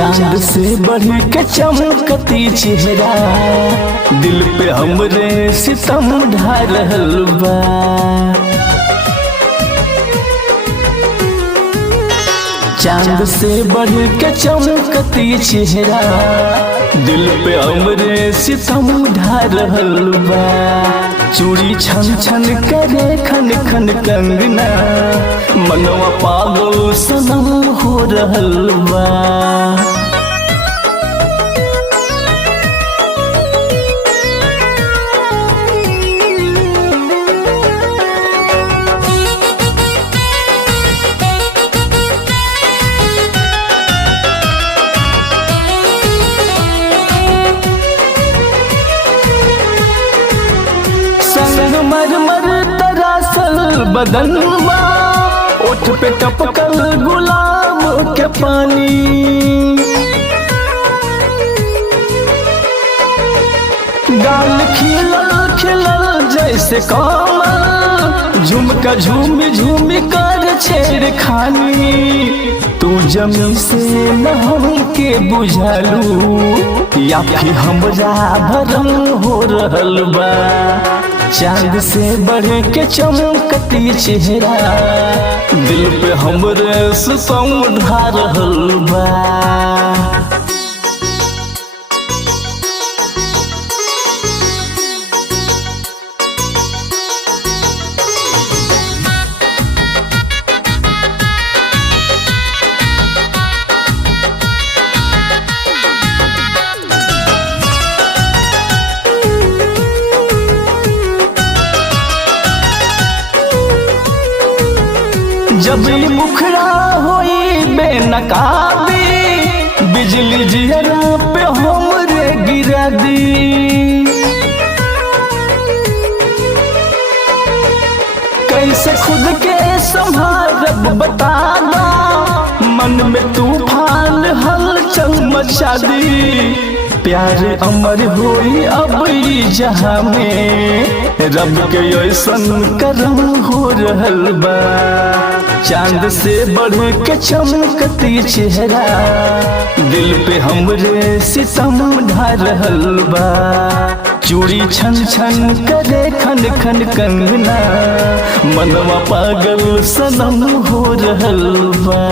चांद से बढ़ के चमकती चेहरा, दिल पे हमरे सितम ढा रहल बा। चांद से बढ़ के चमकती चेहरा, दिल पे हमरे सितम ढा रहल बा। चूड़ी छन छन करे खन खन कंगना, मनवा पागल सनम हो रहल बा। संगमरमर तरासल बदनवा, ओठ पे टपकल गुलाब के पानी। गाल खिलल खिलल जैसे कमल, झुमका झूमी झूमी कर छेड़खानी। तू जमी से न हमके बुझालू, या फिर हमरा भरम हो रहल बा। चांद से बढ़ के चमकती चेहरा, दिल पे हमरे सितम ढा रहल बा। जब मुखड़ा होई बेनकाबी, बिजली जियरा पे हमरे गिरा दी। कैसे खुद के संभालब बता दो, मन में तूफान हलचल मचा दी। प्यार अमर होई अब ई जहां में, रब के ऐसन करम हो रहल बा। चांद से बढ़ के चमकती चेहरा, दिल पे हमरे सितम ढा रहल बा। चूड़ी छन छन करे खन खन कंगना, मनवा पागल सनम हो रहल बा।